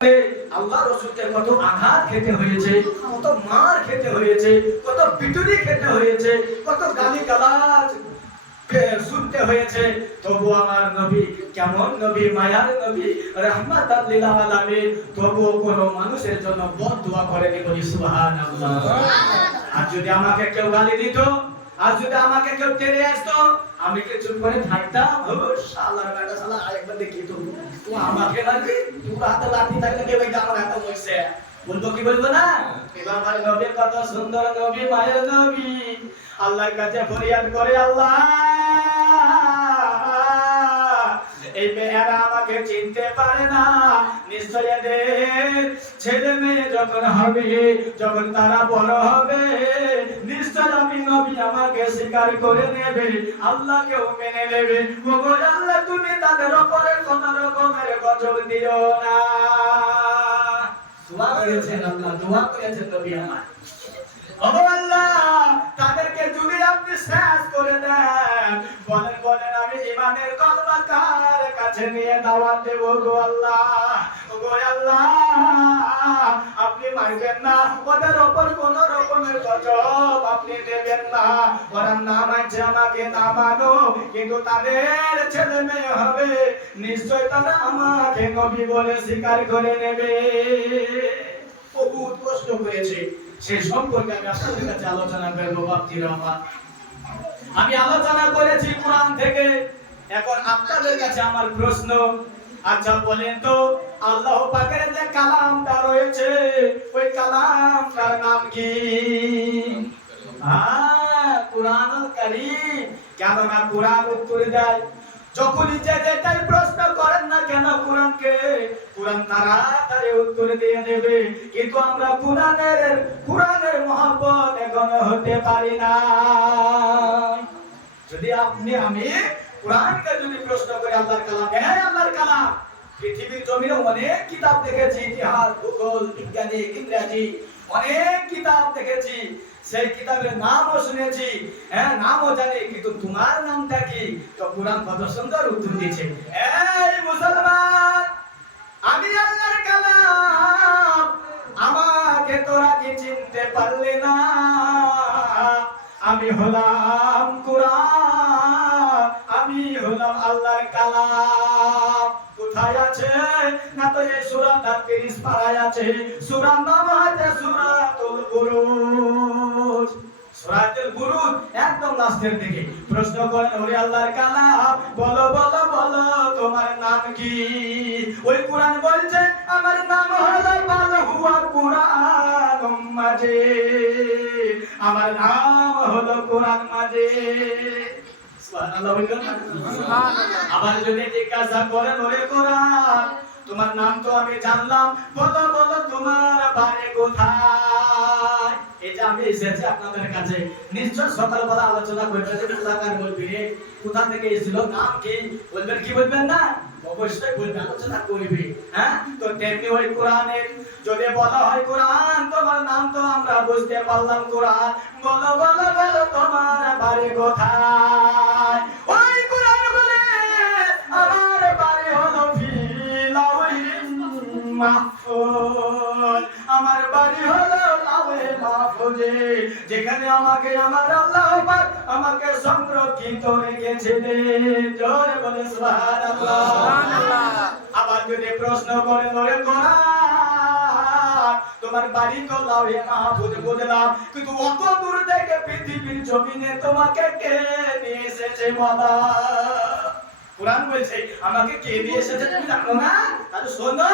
আল্লাহ রাসূলকে কত আঘাত খেতে হয়েছে, কত মার খেতে হয়েছে, কত পিটুনি খেতে হয়েছে, কত গালিগালাজ শুনতে হয়েছে, তবু আমার নবী কেমন নবী, মায়ার নবী, রাহমাতাল লিল আলামিন, তবু কোন মানুষের জন্য বদদুয়া করেনি। বলি সুবহানাল্লাহ। আর যদি আমাকে কেউ গালি দিত, আর যদি আমাকে কেউ টেনে আসতো, আমি কি চুপ করে থাকতাম? ও শালার বেটা, শালা আরেকবার দেখি তো তুই আমাকে মারবি, তুই হাতে লাঠি থাকলে কে ভাই আমার হাতে বসে বলবো কি বলবো না? কিন্তু আমার নবী কত সুন্দর নবী, মায়ের নবী, আল্লাহর কাছে ফরিয়াদ করে, আল্লাহ এই মেয়েরা আমাকে চিনতে পারে না, নিশ্চয় এদের ছেলে মেয়ে যখন হবে, যখন তারা বড় হবে, নিশ্চয় আমি নবী আমাকে স্বীকার করে নেবে, আল্লাহকেও মেনে নেবে। ওগো আল্লাহ, তুমি তাদের উপরে কোন রকমের গজব দিও না। দোয়া করেছেন আল্লাহ, দোয়া করেছেন নবী আমার। ওগো আল্লাহ, তাদেরকে যদি আপনি শেষ করে দেন, বলেন বলেন আমি ইমানের কলমা কার কাছে নিয়ে দাওয়াত দেব? গো আল্লাহ, ওগো আল্লাহ, আপনি মারবেন না, ওদের উপর কোন রকমের গজব আপনি দেবেন না। ওরা না মানছে আমাকে না মানো, কিন্তু তাদের ছেলে মেয়ে হবে, নিশ্চয় তারা আমাকে নবী বলে স্বীকার করে নেবে। বহুত প্রশ্ন করেছে, সে সম্পর্কে আমি আপনাদের কাছে আলোচনা করবো। বাপজিরা আমার, আমি আলোচনা করেছি কোরআন থেকে, এখন আপনাদের কাছে আমার প্রশ্ন, আচ্ছা বলেন তো, আল্লাহ পাকের যে কালামটা রয়েছে, ওই কালামটার নাম কি? কুরআনুল কারীম। কেন না কুরআন উত্তর দেয়, যখনই যে যেটাই প্রশ্ন করেন না কেন কুরআনকে, কুরআন তাড়াতাড়ি উত্তর দিয়ে দেবে। কিন্তু আমরা কুরআনের মহব্বত এখনো হতে পারি না। যদি আপনি আমি কুরআনকে যদি প্রশ্ন করি আল্লাহর কালাম, হ্যাঁ আল্লাহর কালাম, পৃথিবীর জমিনে অনেক কিতাব দেখেছি, ইতিহাস, ভূগোল, বিজ্ঞানী, ইংরেজি, অনেক কিতাব দেখেছি, সেই কিতাবের নামও শুনেছি, হ্যাঁ নামও জানি, কিন্তু তোমার নামটা কি? তো কুরআন কত সুন্দর উত্তর দিয়েছে, এই মুসলমান, আমি আল্লাহর কালাম, আমাকে তোরা কি চিনতে পারলি না? আমি হলাম কুরআন, আমি হলাম আল্লাহর কালাম। কোথায় আছে? না তো এই সূরা 30 পারায় আছে, সূরার নাম হচ্ছে সূরাতুল বুরুজ। সূরাতুল বুরুজ একদম লাস্টের দিকে প্রশ্ন করেন, ওরে আল্লাহর কালাম, বলো বলো বলো তোমার নাম কি? ওই কুরআন বলছে আমার নাম হলো বাল হুয়া কুরআনুম মাজিদ, আমার নাম হলো কুরআন মাজিদ। সুবহানাল্লাহ বলুন সুবহানাল্লাহ। আবার যদি জিজ্ঞাসা করেন, ওরে কুরআন, তোমার নাম তো আমি জানলাম, বলো বলো তোমার বাড়ি কোথায়? এটা আমি এসেছি আপনাদের কাছে, নিশ্চয় সকালবেলা আলোচনা করতে যে কোথাকার বলবি রে, কোথা থেকে এসেছিল, নাম কি বলবেন? কি বলবেন না? অবশ্যই বলবেন, আলোচনা করবে। হ্যাঁ, তো তেমনি ওই কোরআনের যদি বলা হয় কোরআন তোমার নাম তো আমরা বুঝতে পারলাম, কোরআন বলো বলো বলো তোমার বাড়ি কোথায়? ওই কোরআন বলে আমার বাড়ি হলো ফিল মাহফুজ, আমার বাড়ি হলো লাওহে মাহফুজে, যেখানে আমাকে আমার আল্লাহ পাক আমাকে সংরক্ষিত রেখেছিলেন। জোরে বলে সুবহানাল্লাহ সুবহানাল্লাহ। আবার যদি প্রশ্ন করেন, ওরে কোরআন তোমার বাড়ি তো লাওহে মাহফুজ বুঝলাম, কিন্তু অত দূর থেকে পৃথিবীর জমিনে তোমাকে কে নিয়ে এসেছে বলো? কুরআন বলছে আমাকে কে নিয়ে এসেছে তুমি জানো না? তাহলে শোনো,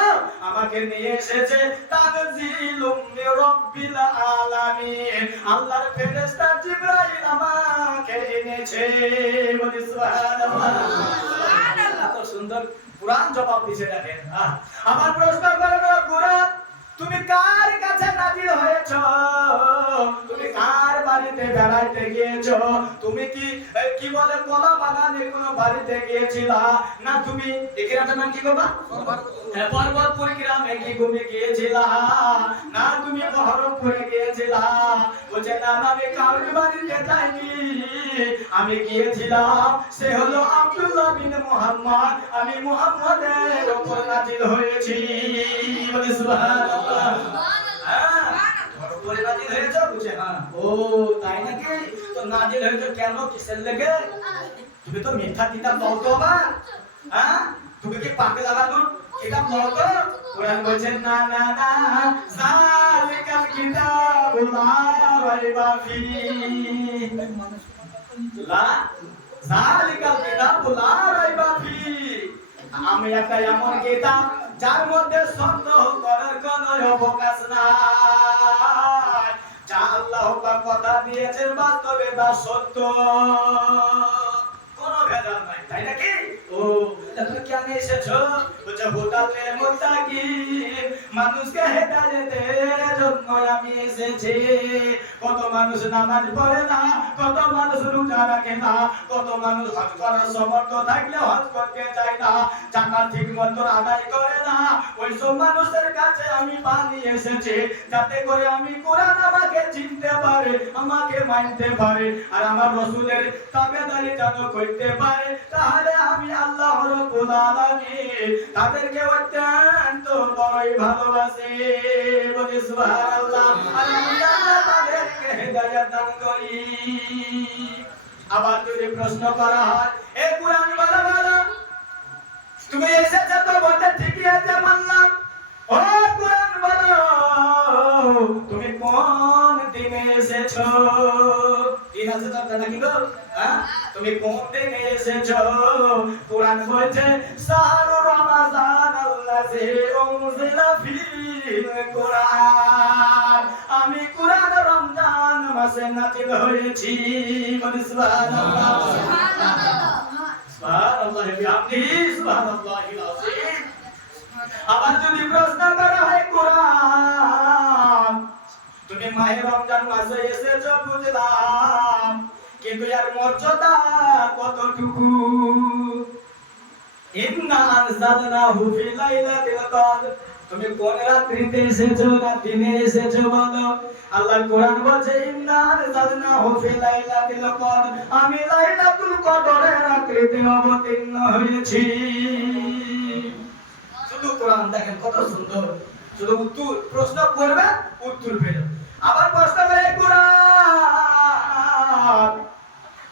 আমাকে নিয়ে এসেছে তানজিলুম মির রাব্বিল আলামিন, আল্লাহর ফেরেশতা জিবরাইল আমাকে এনেছে। বলি সুবহানাল্লাহ সুবহানাল্লাহ। তো সুন্দর কুরআন জবাব দিয়েছে, দেখেন। আমার প্রশ্ন করব, কুরআন তুমি কার কাছে নাজিল হয়েছো? তুমি কার বাড়িতে বেড়াইতে গিয়েছো? তুমি কি কি বলে কলা বাগানে কোনো বাড়িতে গিয়েছিলা? না তুমি এখানটার নাম কি বাবা? পর্বতপুর গ্রামে কি তুমি গিয়েছিলা? না তুমি বহরমপুরে গিয়েছিলা? বলছে না আমি কারোর বাড়িতে যাইনি, আমি গিয়েছিলাম, সে হলো আব্দুল্লাহ বিন মুহাম্মদ, আমি মুহাম্মদের উপর নাজিল হয়েছি। বলি সুবহানাল্লাহ। হ্যাঁ পরে নাজিল হয়েছে বুঝে। হ্যাঁ ও তাই নাকি? তো নাজিল হয়েছে কেন, কিসের লেগে? তুমি তো মিথ্যা কিতাব দাও তো আবার। হ্যাঁ তুমি কি পাকে লাগানোর কিতাব দাও তো? কোরআন বলছে না না না, যালিকাল কিতাবু লা রাইবা ফিহি, লা যালিকাল কিতাবু লা রাইবা ফিহি। আমি একটা এমন কিতাব যার মধ্যে সন্দেহ করার কোনো অবকাশ নাই। যা আল্লাহ পাক কথা দিয়েছেন বাস্তবে তা সত্য, কোনো ভেজাল নাই। তাই নাকি? ও তুমি কেন এসেছো? বলছে হুদাল মুত্তাকিন, মানুষকে হেদায়েতের জন্য আমি এসেছি। কত মানুষ নামাজ পড়ে না, কত মানুষ রোজা রাখে না, কত মানুষ হজ করার সমর্থ থাকলে হজ করতে চায় না, জাকাত ঠিক মতো আদায় করে না। ওই সব মানুষের কাছে আমি পানি এসেছি যাতে করে আমি কোরআন আমাকে চিনতে পারে, আমাকে মানতে পারে, আর আমার রাসূলের তাবেদারি যেন করতে পারে। তাহলে আমি আল্লাহ রাব্বুল আলামিন তাদেরকে অত্যন্ত বড়ই ভালোবাসি। বলি সুবহানাল্লাহ। আর আমি আল্লাহ তাদেরকে হেদায়েত দান করি। আবার যদি প্রশ্ন করা হয়, এ কুরআন বলা বলা তুমি এসেছো তো বলতে ঠিকই আছে মানলাম। ও কুরআন বলো তুমি কোন দিনে এসেছো? দিন আছে তো আপনারা কি গো? হ্যাঁ তুমি কোন দিনে এসেছো? কুরআন বলছে শাহরু রমাজান আল্লাযী উনজিলা ফীহিল কুরআন, আমি কুরআন রমজান মাসে নাযিল হয়েছি। বলি সুবহানাল্লাহ। সুবহানাল্লাহ বিহামদিহি সুবহানাল্লাহিল আযীম। আবার যদি প্রশ্ন করা হয় কুরআন তুমি মাহে রমজান মাসে এসেছো বুঝলাম, কিন্তু এর মর্যাদা কতটুকু? ইন্না আনজালনাহু ফি লাইলাতিল কদর, তুমি কোন রাত্রিতে এসেছো না দিনে এসেছো বলো? আল্লাহর কোরআন বলছে ইন্না আনজালনাহু ফি লাইলাতিল কদর, আমি লাইলাতুল কদরের রাত্রিতে অবতীর্ণ হয়েছি। শুধু কোরআন দেখেন কত সুন্দর, শুধু উত্তর প্রশ্ন করবে উত্তর পেল। আবার প্রশ্ন করে কোরআন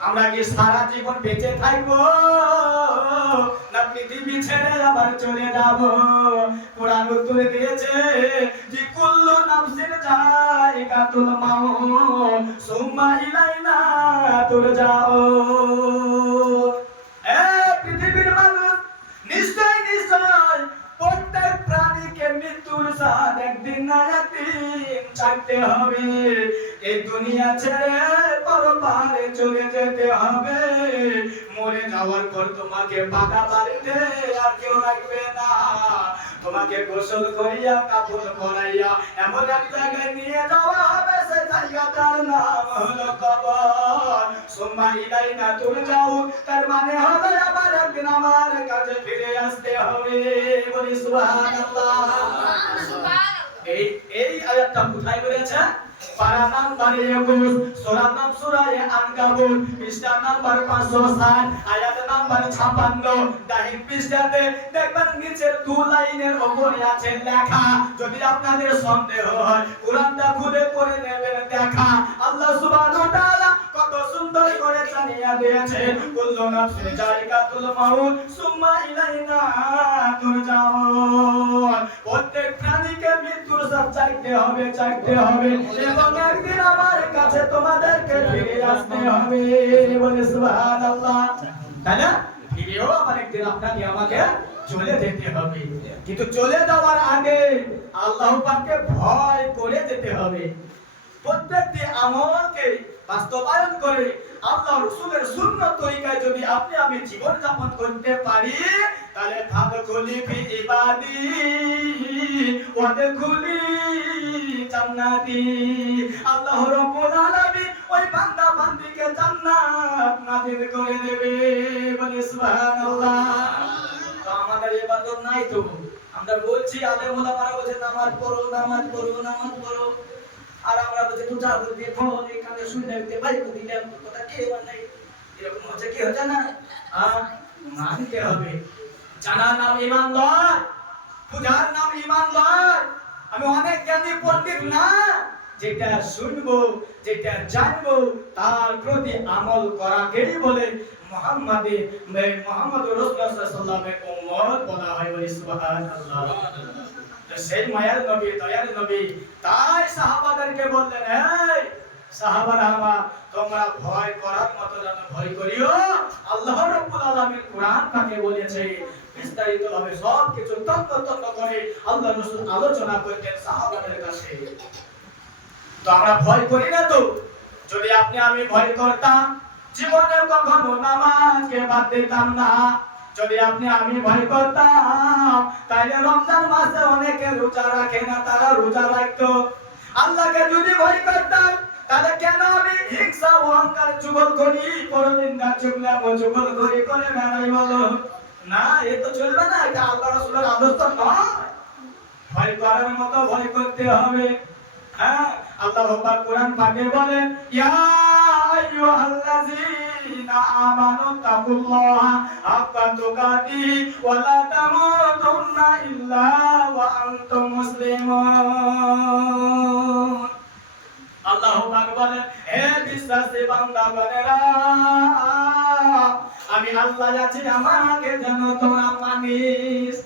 আমরা কি সারা জীবন বেঁচে থাকবো না পৃথিবী ছেড়ে আবার চলে যাব? কোরআন উত্তর দিয়েছে যে কুল্লু নাফসিন যায়িকাতুল মাউত সুম্মা ইলাইনা তুরজাউন। এ পৃথিবীর মানুষ, নিশ্চয় নিশ্চয় প্রত্যেক প্রাণীকে মৃত্যুর স্বাদ একদিন না একদিন চাইতে হবে। এই দুনিয়া ছেড়ে পরপারে চলে যেতে হবে। মরে যাওয়ার পর তোমাকে পাকা বাড়িতে আর কেউ রাখবে না। তোমাকে গোসল করিয়া কাপড় পরাইয়া এমন এক জায়গায় নিয়ে যাওয়া হবে, সেই জায়গাটার নাম হলো কবর। সুম্মা ইলাইনা তুরজাউন, তার মানে হলো আবার একদিন আমার কাছে ফিরে আসতে হবে। বলি সুবহানাল্লাহ। এই এই আয়াতটা কোথায় বলেছে? পারা নাম্বার 21, সূরা নাম সূরা আনকাবুত, পৃষ্ঠা নাম্বার 560, আয়াত নাম্বার 56। দাহিন পৃষ্ঠাতে দেখবেন নিচের দু লাইনের উপরে আছে লেখা। যদি আপনাদের সন্দেহ হয় কোরআনটা খুলে পড়ে নেবেন দেখা। আল্লাহ সুবহানাহু ওয়া তাআলা কত সুন্দর করে জানিয়ে দিয়েছেন কুল্লু নাফসিন যায়িকাতুল মাউত সুম্মা ইলাইনা তুরজাউন। প্রত্যেক প্রাণীকে মৃত্যুর স্বাদ চাইতে হবে, চাইতে হবে, এবং একদিন আমার কাছে তোমাদেরকে ফিরে আসতে হবে। বলে সুবহানাল্লাহ। তাই না? ফিরেও আবার একদিন আপনাকে আমাকে চলে যেতে হবে, কিন্তু চলে যাওয়ার আগে আল্লাহ পাককে ভয় করে যেতে হবে। প্রত্যেকটি আমলকে বাস্তবায়ন করে আল্লাহ রাসূলের সুন্নাত তরিকায় যদি আপনি আমি জীবন যাপন করতে পারি, তাহলে ফাদখুলি ফি ইবাদি ওয়াদখুলি জান্নাতি। আল্লাহ রাব্বুল আলামিন ওই বান্দা বান্দীকে জান্নাত নাযিল করে দেবে। বলে সুবহানাল্লাহ। তো আমাদের ইবাদত নাই তো আমরা বলছি, আলেম ওলামারা বলছে নামাজ পড়ো, নামাজ পড়ো, নামাজ পড়ো, আর আমরা বলছি তো যা বলতে ফোন এখানে শুনে দিতে বাইক দিলাম, কথা কি মানে এরকম হচ্ছে? কি হচ্ছে না? মানতে হবে। জানার নাম ঈমান লয়, পূজার নাম ঈমান লয়, আমি অনেক জ্ঞানী পণ্ডিত না, যেটা শুনবো যেটা জানবো তার প্রতি আমল করাকেই বলে মুহাম্মদ রাসূলুল্লাহ সাল্লাল্লাহু আলাইহি উম্মত বলা হয়। বলি সুবহানাল্লাহ। তো সেই মায়ার নবী, দয়ার নবী তাই সাহাবাদেরকে বললেন, এই সাহাবারা আমার, তোমরা ভয় করার মতো যেন ভয় করিও। আল্লাহ রাব্বুল আলামিন কোরআন পাকে বলেছে, বিস্তারিত ভাবে সবকিছু তত্ত্ব করে আল্লাহ রাসূল আলোচনা করতেন সাহাবাদের কাছে। তো আমরা ভয় করি না তো? যদি আপনি আমি ভয় করতাম জীবনে কখনো নামাজকে বাদ দিতাম না। যদি আপনি আমি ভয় করতাম তাহলে রমজান মাসে অনেকে রোজা রাখে না, তারা রোজা রাখতো। আল্লাহকে যদি ভয় করতাম তাহলে কেন আমি হিংসা অহংকার যুগল করি, পরনিন্দা চুগলা যুগল করি করে বেড়াই বলো? না, এ তো চলবে না, এটা আল্লাহ রাসূলের আদর্শ নয়। ভয় করার মতো ভয় করতে হবে। হ্যাঁ, আল্লাহ পাক কোরআন পাকে বলেন, ইয়া আইয়ুহাল্লাযীনা আমানু তাকুল্লাহা হাক্কা তুকাতিহি ওয়া লা তামুতুন্না ইল্লা ওয়া আনতুম মুসলিমুন। আল্লাহ পাক বলেন, হে বিশ্বাসী বান্দাগণেরা, আমি আল্লাহ আছি, আমাকে যেন তোমরা মানিস।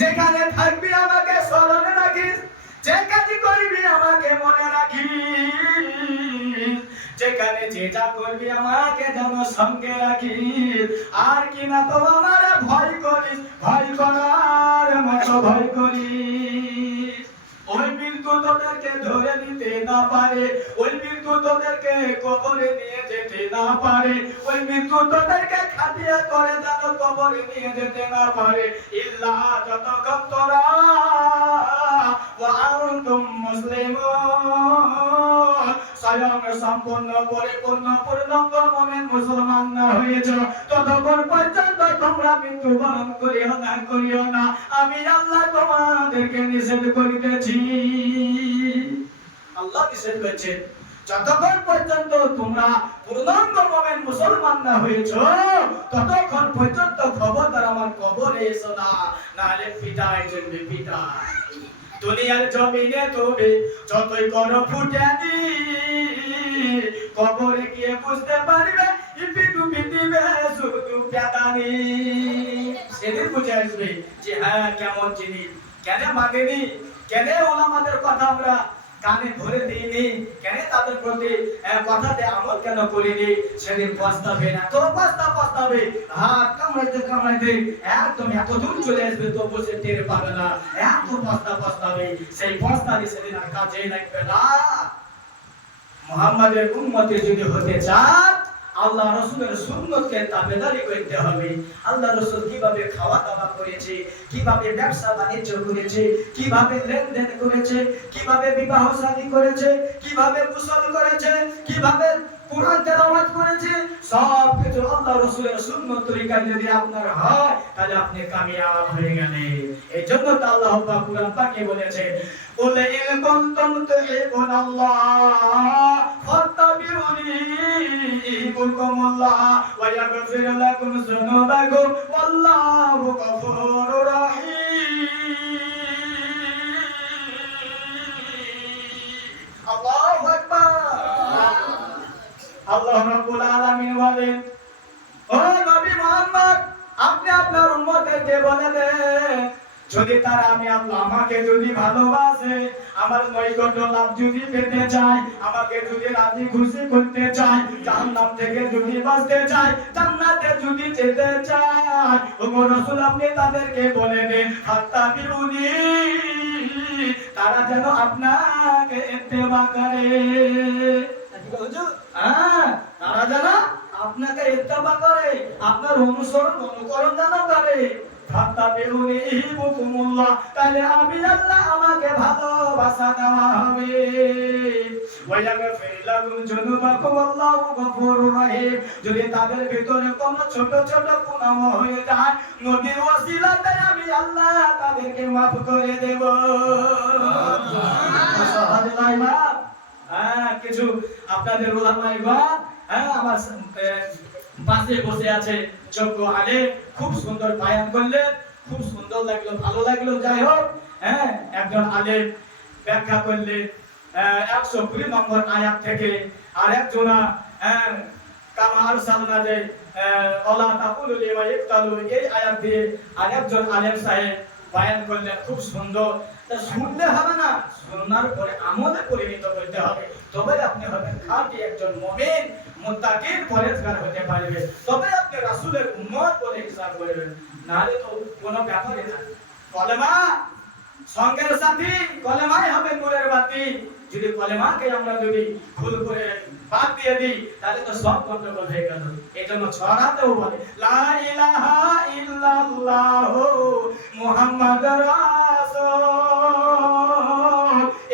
যেখানে থাকবি আমাকে স্মরণে রাখিস, যে কাজই করবি আমাকে মনে রাখিস, যেখানে যে যা করবি আমাকে যেন সঙ্গে রাখিস। আর কি না তো আমারে ভয় করিস, ভয় করার মতো ভয় করিস। ওই মৃত্যু তোদেরকে ধরে নিতে না পারে, ওই মৃত্যু তোদেরকে কবরে নিয়ে যেতে না পারে, ওই মৃত্যু তোদেরকে খাটিয়ে করে যেন কবরে নিয়ে যেতে না পারে, ইল্লা যতক্ষণ তোরা ওয়া আনতুম মুসলিমুন স্বয়ং সম্পূর্ণ পরিপূর্ণ পূর্ণাঙ্গ মুমিন মুসলমান না হয়েছে ততক্ষণ পর্যন্ত তোমরা মৃত্যুবরণ করিও না। আমি আল্লাহ তোমাদেরকে নিষেধ করিতেছি। আল্লাহ নিষেধ করেছেন, যতক্ষণ পর্যন্ত তোমরা পূর্ণাঙ্গ মুমিন মুসলমান না হয়েছো ততক্ষণ পর্যন্ত খবরদার আমার কবরে এসো না, নাহলে পিটাই চলবে পিটাই। দুনিয়ার জমিনে তুমি যতই করো ফুটানি, কবরে গিয়ে বুঝতে পারবে ইপিটু পিটিবে শুধু পেদানি। সেদিন বুঝে আসবে যে হ্যাঁ কেমন জিনিস, কেন মানেনি, কেন ওলামাদের কথা আমরা কানে ধরে দিইনি, কেন তাদের প্রতি কথাতে আমল কেন করিনি। সেদিন পস্তাবে না তো পস্তাবে, হাত কামড়াইতে একদম এত দূর চলে আসবে তো বসে টের পাবে না, এত পস্তাবে। সেই পস্তাবে সেদিন আর কাজে লাগবে না। মুহাম্মাদের উম্মতে যদি হতে চান আল্লাহ রাসূলের সুন্নতকে তাবেদারি করতে হবে। আল্লাহ রাসূল কিভাবে খাওয়া দাওয়া করেছে, কিভাবে ব্যবসা বাণিজ্য করেছে, কিভাবে লেনদেন করেছে, কিভাবে বিবাহ শাদী করেছে, কিভাবে গোসল করেছে, কিভাবে কোরআন তেলাওয়াত করেছে, সব কিছু আল্লাহ রাসূলের সুন্নত তরিকায় যদি আপনার হয় তাহলে আপনি কামিয়াব হয়ে গেলেন। এইজন্য তো আল্লাহ পাক কোরআন পাকে বলেছে, কুল ইন কুনতুম তুহিব্বুনাল্লাহ ফাত্তাবিউনি ইউহিব্বুকুমুল্লাহ ওয়া ইয়াগফির লাকুম যুনুবাকুম ওয়াল্লাহু গফুরুর রাহিম। আল্লাহু আকবার। আল্লাহ রাব্বুল আলামিন বলেন, ও নবী মুহাম্মদ, আপনি আপনার উম্মতদেরকে বলে দেন, যদি তারা আমি আল্লাহ আমাকে যদি ভালোবাসে, আমার নৈকট্য লাভ যদি পেতে চায়, আমাকে যদি রাজি খুশি করতে চায়, জাহান্নাম থেকে যদি বাঁচতে চায়, জান্নাতে যদি যেতে চায়, ওগো রাসূল আপনি তাদেরকে বলে দেন ফাত্তাবিউনি, তারা যেন আপনাকে ইত্তেবা করে। তারা যেন আপনাকে ইত্তেবা করে, আপনার অনুকরণ যেন করে। ফাত্তাবিউনি ইউহিব্বুকুমুল্লাহ, তাহলে আমি আল্লাহ আমাকে ভালোবাসা দেওয়া হবে। ওয়া ইয়াগফির লাকুম যুনুবাকুম আল্লাহু গফুরুর রাহিম। যদি তাদের ভিতরে কোনো ছোট ছোট গুনাহ হয়ে যায়, নবীর ওসিলাতে আমি আল্লাহ তাদেরকে মাফ করে দেব। সুবহানাল্লাহ। কিছু আপনাদের উলামায়ে গণ আমার পাশে বসে আছে, যোগ্য আলেম, খুব সুন্দর বয়ান করলেন, খুব সুন্দর লাগলো, ভালো লাগলো। যাই হোক, একজন আলেম ব্যাখ্যা করলে 120 নম্বর আয়াত থেকে আরেকজনা কামা আরসালনা যে আল্লাহ তাকুলু লিমা ইফতালু এই আয়াত দিয়ে আরেকজন আলেম সাহেব বয়ান করলেন খুব সুন্দর। তা শুনলে হবে না, শোনার পরে আমলে পরিণত করতে হবে, তবে আপনি হবেন খাঁটি একজন মুমিন মুত্তাকিন পরেজগার হতে পারবে, তবে আপনি রাসূলের উম্মত বলে হিসাব করবেন, নাহলে তো কোনো ব্যাপারই না। কলেমা সঙ্গের সাথী, কলেমাই হবে নূরের বাতি। যদি কলেমাকে আমরা যদি ভুল করে বাদ দিয়ে দিই তাহলে তো সব গন্ডগোল হয়ে গেল। এজন্য ছড়াতেও বলে লা ইলাহা ইল্লাল্লাহু মুহাম্মাদুর রাসূল,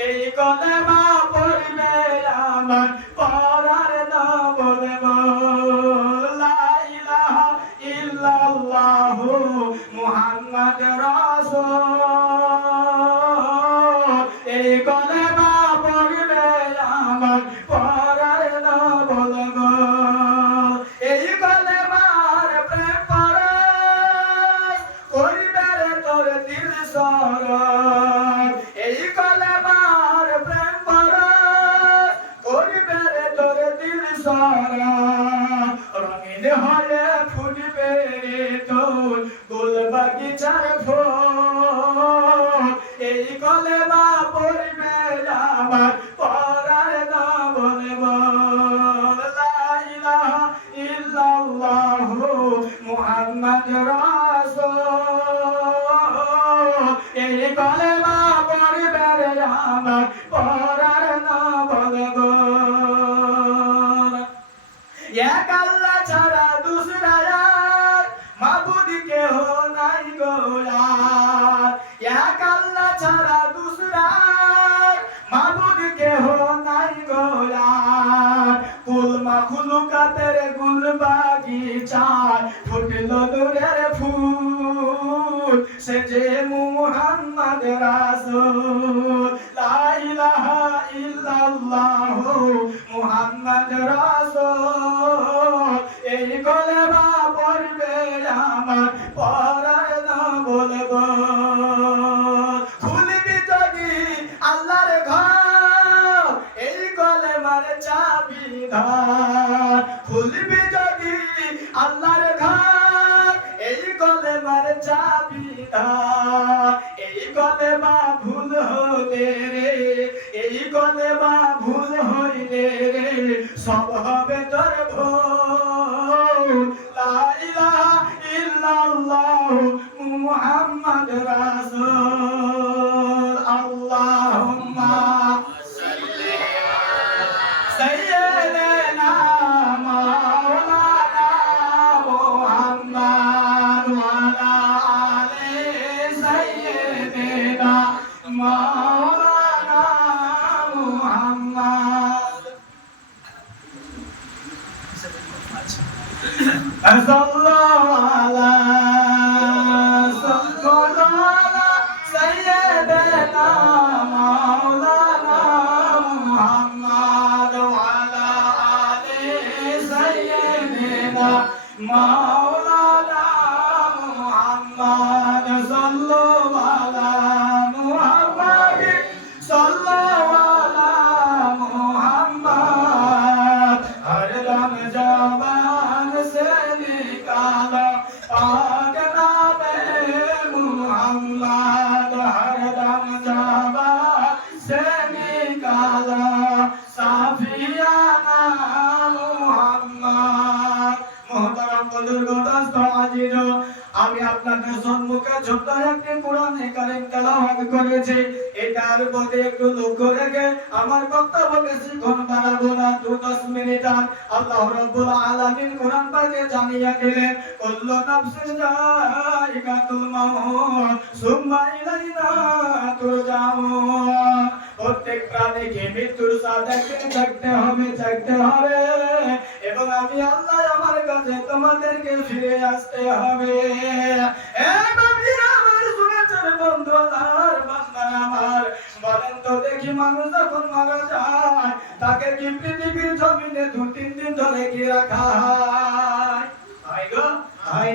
এই কলেমা পড়বে আমার পড়ার না বলব, লা ইলাহা ইল্লাল্লাহু মুহাম্মাদুর রাসূল, এই কলেমা পড়বে আমার পড়ার না বলব, এই কলেমার প্রেম পরশ করিবে রে তোর দিল সরস, এই কলেমার প্রেম পরশ করিবে রে তোর দিল সরস, রঙিন হয়ে ফুটবে রে তোর গোল বাগিচার ফুল, এই কলেমা পড়বে আমার পড়ার না বলব, লা ইলাহা ইল্লাল্লাহু মুহাম্মাদুর রাসূল, এই কলেমা পড়বে আমার পড়ার না বলব। এক আল্লাহ ছাড়া দুসরা আর মাবুদ কেহ নাই গো আর, এক আল্লাহ ছাড়া দুসরা মাবুদ কেহ নাই গো আর, কুল মাখলুকাতের গুল বাগিচায় ফুটলো নূরের ফুল, সে যে মুহাম্মদ রাসূল, লা ইলাহা ইল্লাল্লাহু মুহাম্মদ রাসূল, এই কলেমা পড়বে আমার পড়ার না বলব। খুলবি যদি আল্লাহর ঘর, এই কলেমার চাবি ধর, খুলবি যদি আল্লাহর ঘর, এই কলেমার চাবি ধর, এই কলেমা ভুল হলে রে, এই কলেমা ভুল হইলে রে সব হবে তোর ভুল, লা ইলাহা ইল্লাল্লাহু মুহাম্মাদুর রাসূল, আল্লাহুম্মা সাল্লি আলা সাইয়্যিদিনা মাওলানা মুহাম্মাদ ওয়া আলা আলি সাইয়্যিদিনা মাওলানা মুহাম্মাদ। সাল্লাল্লাহু আলা সাইয়্যিদিনা মাওলানা মুহাম্মাদ ওয়া আলা আলি সাইয়্যিদিনা মাওলানা মুহাম্মাদ, সাল্লাল্লাহু আলা মুহাম্মাদ, সাল্লাল্লাহু আলা মুহাম্মাদ, হর দম জবান से निकाला पाक नामे मुहम्मद, हर दम जबान से निकाला साफियाना मुहम्मद। मोहतरम बुजुर्ग আজিজ, আমি আপনাদের সম্মুখে ছোট্ট একটি কোরআনে কারীম তেলাওয়াত করেছি, এটার প্রতি একটু লক্ষ্য রেখে আমার বক্তব্য বেশিক্ষণ বাড়াবো না, 10 মিনিট। আল্লাহ রাব্বুল আলামিন কোরআন পাকে জানিয়ে দিলেন কুল্লু নাফসিন যায়িকাতুল মাউত সুম্মা ইলাইনা তুরজাউন, প্রত্যেক প্রাণীকে মৃত্যুর স্বাদ একদিন চাখতে হবে এবং আমি আল্লাহ আমার কাছে তোমাদেরকে ফিরে আসতে হবে। বন্ধু আল্লাহর বান্দারা আমার, বলেন তো দেখি মানুষ যখন মারা যায় তাকে কি পৃথিবীর জমিনে 2-3 দিন ধরে কি রাখা হয়? হয়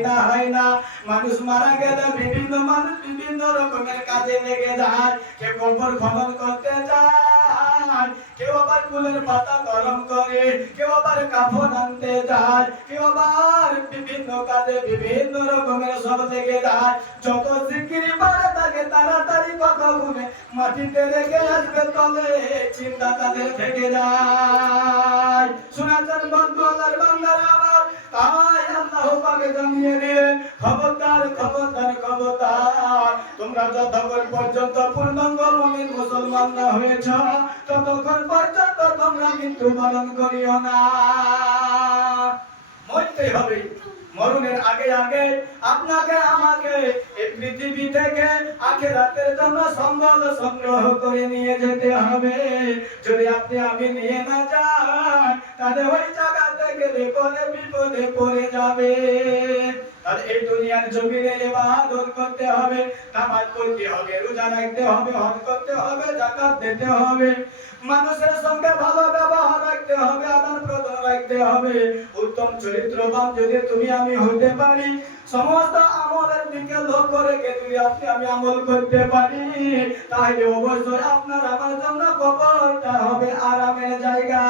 না। মানুষ মারা গেলে বিভিন্ন মানুষ বিভিন্ন রকমের কাজে লেগে যায়। কেউ কবর খনন করতে যায়, কেউ আবার ফুলের পাতা গরম করে, কেউ আবার কাফন আনতে যায়, কেউ আবার বিভিন্ন কাজে বিভিন্ন রকমের সব লেগে যায়। যত জিকির পারে তাকে তাড়াতাড়ি কথা শুনে মাটিতে রেখে আসবে তলে, চিন্তা তাদের থেকে যায়। শোনাচ্ছেন বন্ধু আল্লাহর বান্দারা আমার, তাই আল্লাহ পাকে জানিয়ে দিলেন, খবরদার খবরদার খবরদার, তোমরা যতক্ষণ পর্যন্ত পূর্ণাঙ্গ মুমিন মুসলমান না হয়েছ ততক্ষণ পর্যন্ত তোমরা মৃত্যু বরণ করিও না। মরতে হবে। মরণের আগে আগে আপনাকে আমাকে এই পৃথিবী থেকে আখিরাতের জন্য সম্বল সংগ্রহ করে নিয়ে যেতে হবে। যদি আপনি আমি নিয়ে না যাই তাহলে ওই জায়গা থেকে বিপদে পড়ে যাবে। তাহলে এই দুনিয়ার জমিনে ইবাদত করতে হবে, নামাজ পড়তে হবে, রোজা রাখতে হবে, হজ করতে হবে, যাকাত দিতে হবে, মানুষের সঙ্গে ভালো ব্যবহার রাখতে হবে, আদান প্রদান রাখতে হবে। উত্তম চরিত্রবান যদি তুমি আমি হতে পারি, সমস্ত আমলের দিকে লক্ষ্য রেখে যদি আপনি আমি আমল করতে পারি, তাহলে অবশ্যই আপনার আমার জন্য কবরটা হবে আরামের জায়গা।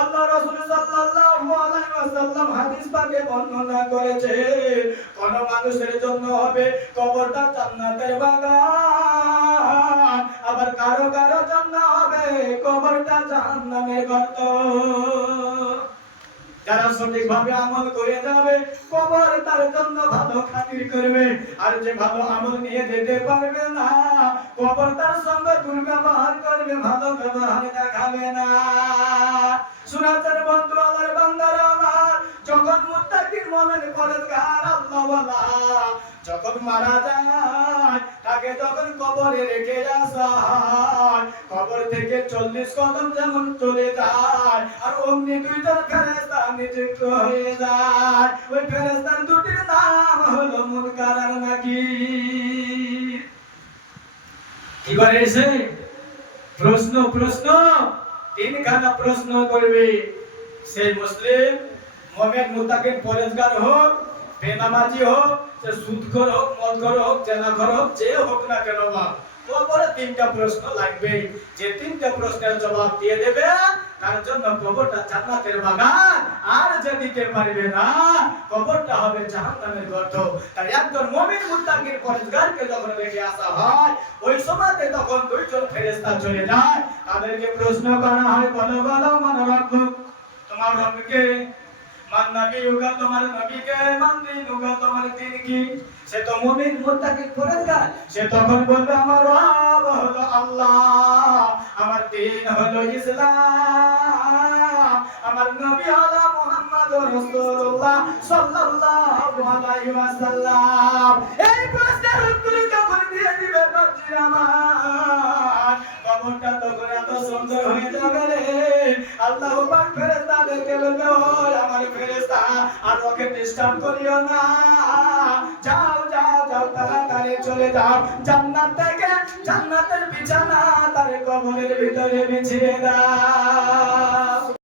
আল্লাহ রাসূল সাল্লাল্লাহু আলাইহি ওয়াসাল্লাম হাদিস পাকে বর্ণনা করেছে, কোন মানুষের জন্য হবে কবরটা জান্নাতের বাগান, আবার কারো কারো জন্য হবে কবরটা জাহান্নামের গর্ত। যারা সঠিকভাবে আমল করে যাবে কবর তার জন্য ভালো খাতির করবে, আর যে ভালো আমল নিয়ে যেতে পারবে না কবর তার সঙ্গে দুর্ব্যবহার করবে, ভালো ব্যবহার দেখাবে না। শোনাচ্ছেন বন্ধু আল্লাহর বান্দারা আমার, যখন মুত্তাকির মুমিন পরেজগার আল্লাহওয়ালা যখন মারা যায়, তাকে যখন কবরে রেখে আসা হয়, কবর থেকে 40 কদম যেমন চলে যায়, আর অমনি দুইজন ফেরেশতা নিযুক্ত হয়ে যায়। ওই ফেরেশতার দুটির নাম হলো মুনকার আর নাকির। কি করে এসে প্রশ্ন তিনখানা প্রশ্ন করবে। সেই মুসলিম মুমিন মুত্তাকিন পরেজগার হোক, বেনামাজি হোক, সে সুদখোর হোক, মদখোর হোক, জেনাখোর হোক, যে হোক না কেন, কবরে তিনটা প্রশ্ন লাগবে। যে তিনটা প্রশ্নের জবাব দিয়ে দেবে তার জন্য কবরটা জান্নাতের বাগান, আর যে দিতে পারবে না কবরটা হবে জাহান্নামের গর্ত। তাই একজন মুমিন মুত্তাকির পরেজগারকে যখন রেখে আসা হয়, ওই সময়তে তখন দুইজন ফেরেশতা চলে যায়, তাদেরকে প্রশ্ন করা হয়, বলো বলো মান রব্বুক, তোমার রবকে, মান নবিয়ুকা, তোমার নবীকে, মান দীনুকা, তোমার দ্বীন কি। সে তো মুমিন মুত্তাকির পরেজগার, সে তখন বলবে আমার রব হলো আল্লাহ, আমার দ্বীন হলো ইসলাম, আমার নবী হলো মুহাম্মদুর রাসূলুল্লাহ সাল্লাল্লাহু আলাইহি ওয়াসাল্লাম। এই প্রশ্নের উত্তর যখন দিয়ে দিবে বাচ্চারা আমার, কবরটা তখন এত সুন্দর হয়ে যাবে রে, আল্লাহ পাক ফেরেশতাদেরকে বলবে, ও আমার ফেরেশতা, আর ওকে ডিস্টার্ব করিও না, যাও যাও যাও, তাড়াতাড়ি চলে যাও, জান্নাত থেকে জান্নাতের বিছানা তার কবরের ভিতরে বিছিয়ে দাও।